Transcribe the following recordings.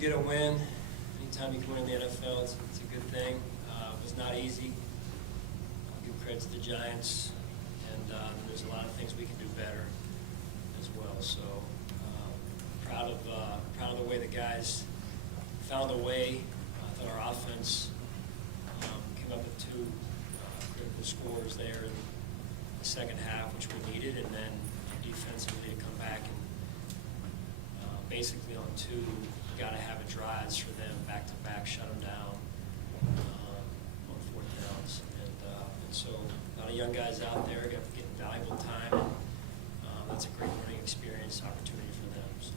get a win. Anytime you can win in the NFL, it's a good thing. It was not easy. I'll give credit to the Giants, and there's a lot of things we can do better as well. So proud of the way the guys found a way. I thought our offense came up with two critical scores there in the second half, which we needed, and then defensively to come back and basically on two gotta-have-it drives for them back-to-back, shut them down on fourth downs. And so a lot of young guys out there getting valuable time, and that's a great learning experience, opportunity for them. So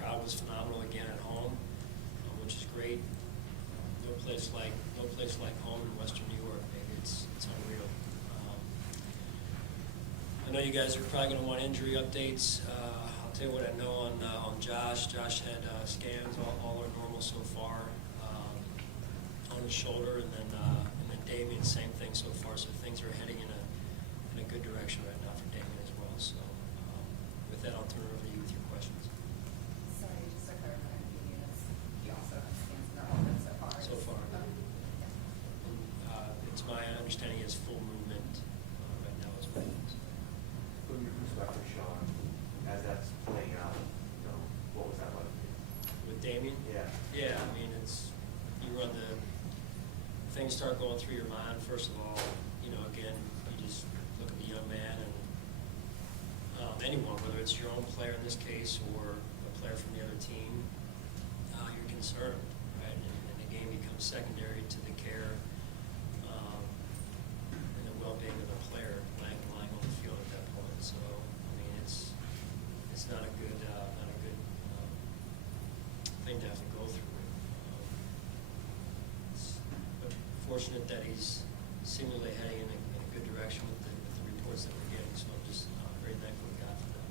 crowd was phenomenal again at home, which is great. No place like home in Western New York, maybe it's unreal. I know you guys are probably going to want injury updates. I'll tell you what I know on Josh. Josh had scans, all are normal so far on his shoulder, and then Damien, same thing so far. So things are heading in a good direction right now for Damien as well. So with that, I'll turn it over to you with your questions. Sorry, just to clarify, he also has scans in the offense so far. So far. It's my understanding he has full movement right now as well. From your perspective, Sean, as that's playing out, what was that like? With Damien? Yeah. Yeah, I mean, you run things start going through your mind. First of all, again, you just look at the young man and anyone, whether it's your own player in this case or a player from the other team, you're concerned, right? And the game becomes secondary to the care and the well-being of the player lying on the field at that point. So, I mean, it's not a good thing to have to go through. But fortunate that he's seemingly heading in a good direction with the reports that we're getting. So I'm just very thankful to God for that.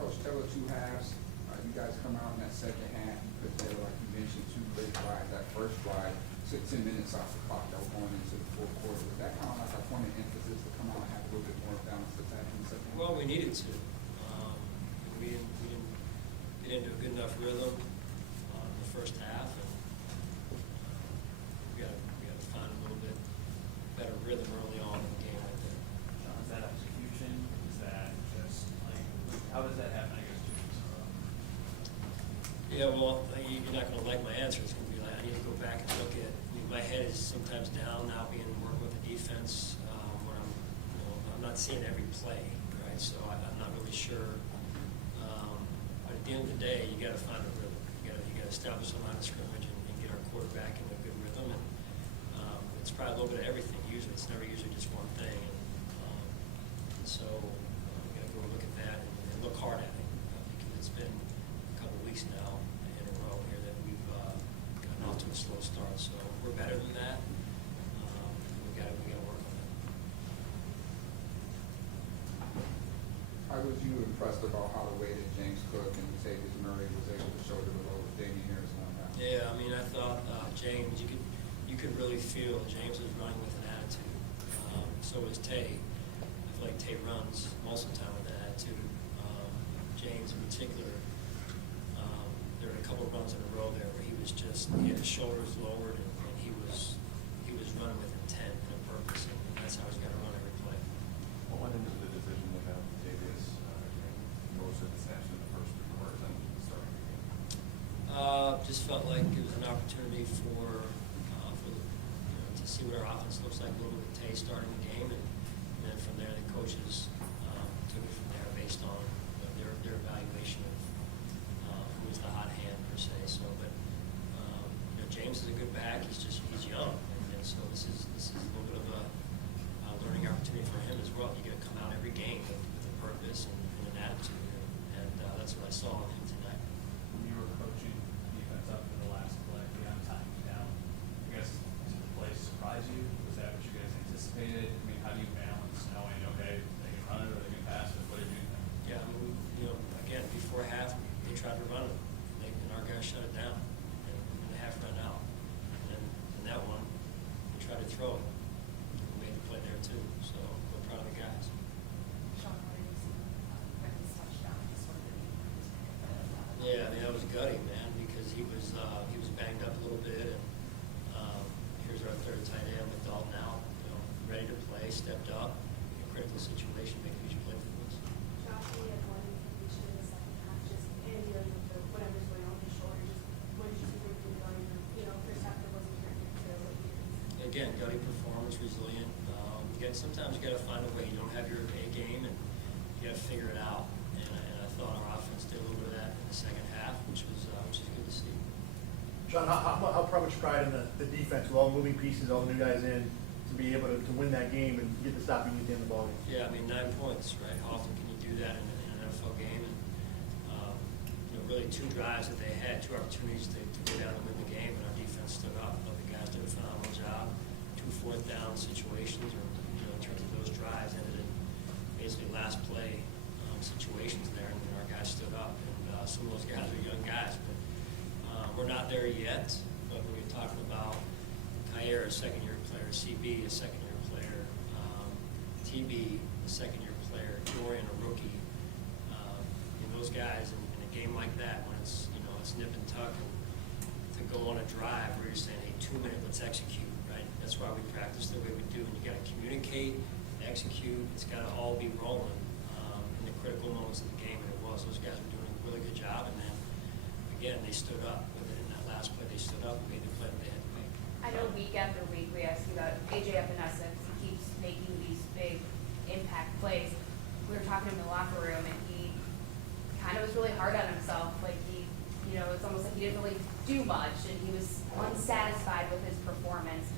Coach, tell us 2 halves. You guys come out in that second half, because they were, like you mentioned, 2 great drives. That first drive took 10 minutes off the clock. That was going into the fourth quarter. Was that kind of like a point of emphasis to come out and have a little bit more balanced attack in the second half? Well, we needed to. We didn't get into a good enough rhythm in the first half, and we got to find a little bit better rhythm early on in the game right there. John, is that execution? Is that just like, how does that happen? I guess 2 weeks in a row. Yeah, well, you're not going to like my answer. It's going to be like I need to go back and look at. My head is sometimes down now, working with the defense, when I'm not seeing every play, right? So I'm not really sure. But at the end of the day, you got to find a rhythm. You got to establish a line of scrimmage and get our quarterback in a good rhythm. And it's probably a little bit of everything. Usually, it's never usually just one thing. And so we got to go look at that and look hard at it because it's been a couple of weeks now in a row here that we've gotten off to a slow start. So we're better than that. We got to work on that. How was you impressed about how the way that James Cook and Latavius Murray was able to shoulder the load with Damien Harris on that? Yeah, I mean, I thought James, you could really feel James was running with an attitude. So was Tay. I feel like Tay runs most of the time with an attitude. James in particular, there were a couple of runs in a row there where he had his shoulders lowered and he was running with intent and a purpose, and that's how he's got to run every play. What went into the decision to have Davis most of the snaps in the first 3 quarters and starting the game? Just felt like it was an opportunity for to see what our offense looks like a little bit with Tay starting the game, and then from there the coaches took it from there based on their evaluation of who was the hot hand per se. So, but James is a good back. He's young, and so this is a little bit of a learning opportunity for him as well. You got to come out every game with a purpose and an attitude, and that's what I saw in him tonight. When you were coaching defense up in the last play, beyond time down, I guess did the play surprise you? Was that what you guys anticipated? I mean, how do you balance knowing, okay, they can run it or they can pass it? What did you think? Yeah, I mean, again, before half, they tried to run it, and our guys shut it down, and the half ran out. And then in that one, we tried to throw it. We made the play there too, so we're proud of the guys. Sean, what did you see when he's touchdown? Just sort of the Yeah, I mean, that was gutting, man, because he was he was banged up a little bit, and here's our third tight end with Dalton out, ready to play, stepped up, in a critical situation, make a huge play for us. Josh, we had one completion in the second half, just and dealing with whatever's going on with his shoulder, just what did you see him do on first half that wasn't connected to what he did? Again, gutty performance, resilient. Sometimes you got to find a way. You don't have your A game, and you got to figure it out. And I thought our offense did a little bit of that in the second half, which is good to see. Sean, how much pride in the defense with all the moving pieces, all the new guys in, to be able to win that game and get the stop you need at the end of the ball game? Yeah, I mean, 9 points, right? How often can you do that in an NFL game? And really 2 drives that they had, 2 opportunities to go down and win the game, and our defense stood up. The guys did a phenomenal job. 2 fourth down situations, or in terms of those drives, ended in basically last play situations there, and our guys stood up. And some of those guys are young guys, but we're not there yet. But when you're talking about Kyer, a second-year player, CB, a second-year player, TB, a second-year player, Dorian, a rookie. Those guys in a game like that, when it's it's nip and tuck, and to go on a drive where you're saying, hey, 2 minutes, let's execute, right? That's why we practice the way we do, and you got to communicate, execute. It's got to all be rolling in the critical moments of the game, and it was. Those guys were doing a really good job, and then again they stood up. In that last play, they stood up and made the play that they had to make. I know week after week we ask you about AJ Epinesa, because he keeps making these big impact plays. We were talking in the locker room, and he kind of was really hard on himself. Like it's almost like he didn't really do much, and he was unsatisfied with his performance.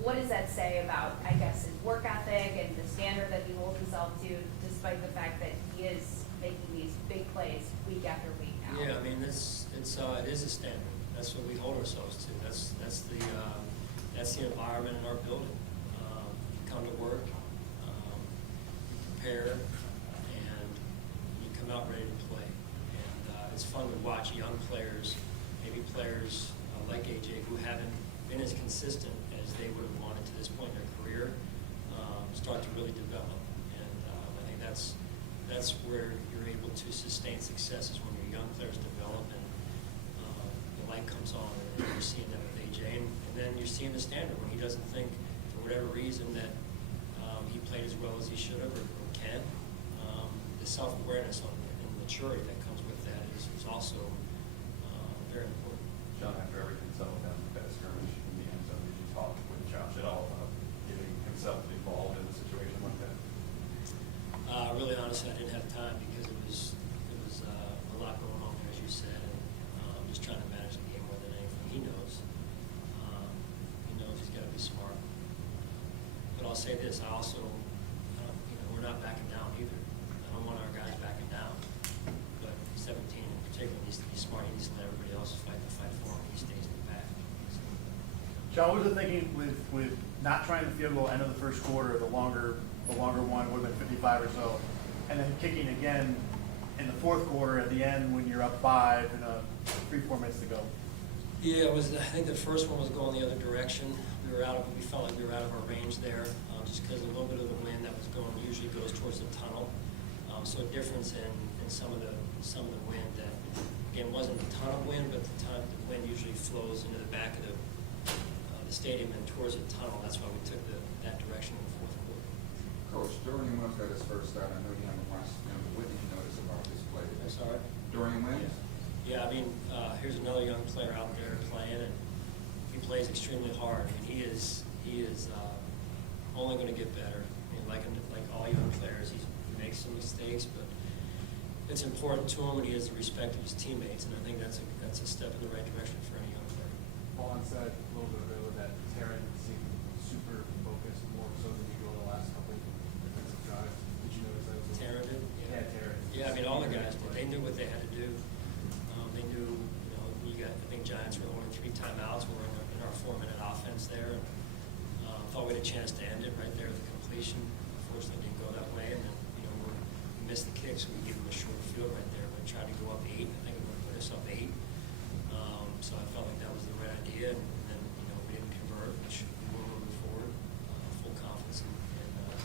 What does that say about, I guess, his work ethic and the standard that he holds himself to, despite the fact that he is making these big plays week after week now? Yeah, I mean, it is a standard. That's what we hold ourselves to. That's the environment in our building. You come to work, you prepare, and you come out ready to play. And it's fun to watch young players, maybe players like AJ, who haven't been as consistent as they would have wanted to this point in their career, start to really develop. And I think that's where you're able to sustain success, is when your young players develop and the light comes on, and you're seeing that with AJ. And then you're seeing the standard when he doesn't think, for whatever reason, that he played as well as he should have or can. The self-awareness and maturity that comes with that is also very important. Sean, after everything settled down with that skirmish in the end zone, did you talk with Josh at all about getting himself involved in a situation like that? Really, honestly, I didn't have time because it was a lot going on there, as you said, and just trying to manage the game more than anything. He knows he's got to be smart. But I'll say this: I also, we're not backing down either. I don't want our guys backing down. But 17 in particular needs to be smart. He needs to let everybody else fight the fight for him. He stays in the back. So, Sean, what was the thinking with not trying the field goal end of the first quarter, the longer one would have been 55 or so, and then kicking again in the fourth quarter at the end when you're up 5 and 3-4 minutes to go? Yeah, I think the first one was going the other direction. We felt like we were out of our range there, just because a little bit of the wind that was going usually goes towards the tunnel. So a difference in some of the wind that, again, wasn't a ton of wind, but the wind usually flows into the back of the stadium and towards the tunnel. That's why we took that direction in the fourth quarter. Coach, Dorian Williams got his first start. I know you haven't watched him, but what did you notice about this play? I'm sorry? Dorian Williams? Yeah, I mean, here's another young player out there playing, and he plays extremely hard. I mean, he is only going to get better. I mean, like all young players, he makes some mistakes, but it's important to him, and he has the respect of his teammates, and I think that's a step in the right direction for any young player. Vaughn said a little bit earlier that Terran seemed super focused, more so than usual the last couple of defensive drives. Did you notice that as well? Terran did? Yeah, Terran. Yeah, I mean, all the guys did. They knew what they had to do. They knew, I think Giants were only 3 timeouts. We were in our 4-minute offense there. And, thought we had a chance to end it right there with the completion. Unfortunately, it didn't go that way. And then, we missed the kick, so we gave them a short field right there. We tried to go up 8. I think it would have put us up 8. So I felt like that was the right idea. And then, we didn't convert, which we were moving forward. Full confidence in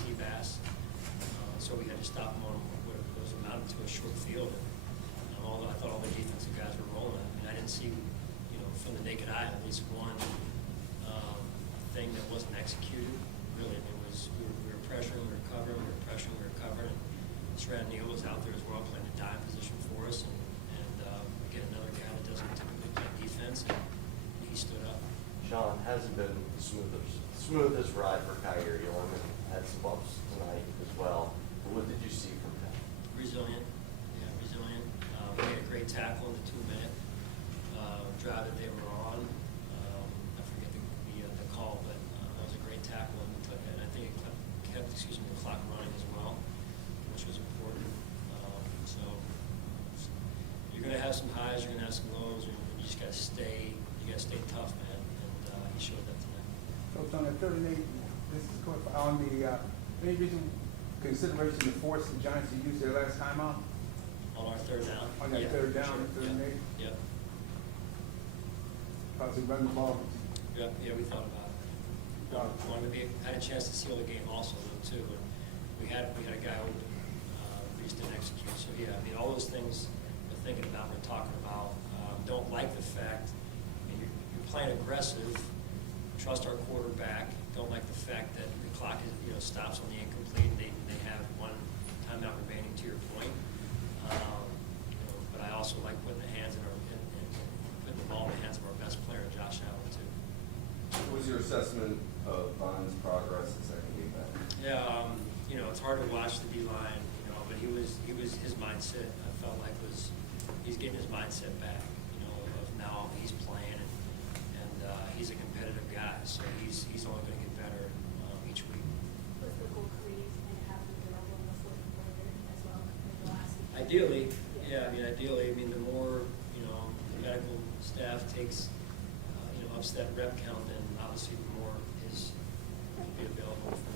T-Bass. So we had to stop them on what was amounted to a short field. And, although I thought all the defensive guys were rolling, I mean, I didn't see thing that wasn't executed, really. It was, we were pressuring, we were covering, we were pressuring, we were covering. And Sran Neal was out there as well, playing a dime position for us, and we get another guy that doesn't typically play defense, and he stood up. Sean, hasn't been the smoothest ride for Kyrie. Lemon had some bumps tonight as well. But what did you see from him? Resilient, yeah, resilient. We made a great tackle in the 2-minute drive that they were on. I forget the call, but that was a great tackle, and I think it kept the clock running as well, which was important. So you're going to have some highs, you're going to have some lows, and you just got to stay tough, man. And he showed that tonight. Coach, on the third and 8, this is on the, any reason, consideration to force the Giants to use their last timeout? On our third down. On that Yeah, third down, sure. third and 8? Yeah. Possibly run the ball. Yeah, we thought about it. Wanted to had a chance to seal the game also, though, too. And we had a guy open, we just didn't execute. So, yeah, I mean, all those things we're thinking about, we're talking about. Don't like the fact, I mean, you're playing aggressive, trust our quarterback. Don't like the fact that the clock is, stops on the incomplete, and they have one timeout remaining, to your point. But I also like putting the ball in the hands of our best player, Josh Allen, too. What was your assessment of Von's progress the second game back? Yeah, it's hard to watch the D-line, but his mindset, I felt like he's getting his mindset back, of now he's playing and he's a competitive guy, so he's only going to get better each week. Was the goal creating and having the available in the fourth quarter as well, in the last week? Ideally, the more, the medical staff takes, ups that rep count, then obviously the more is be available for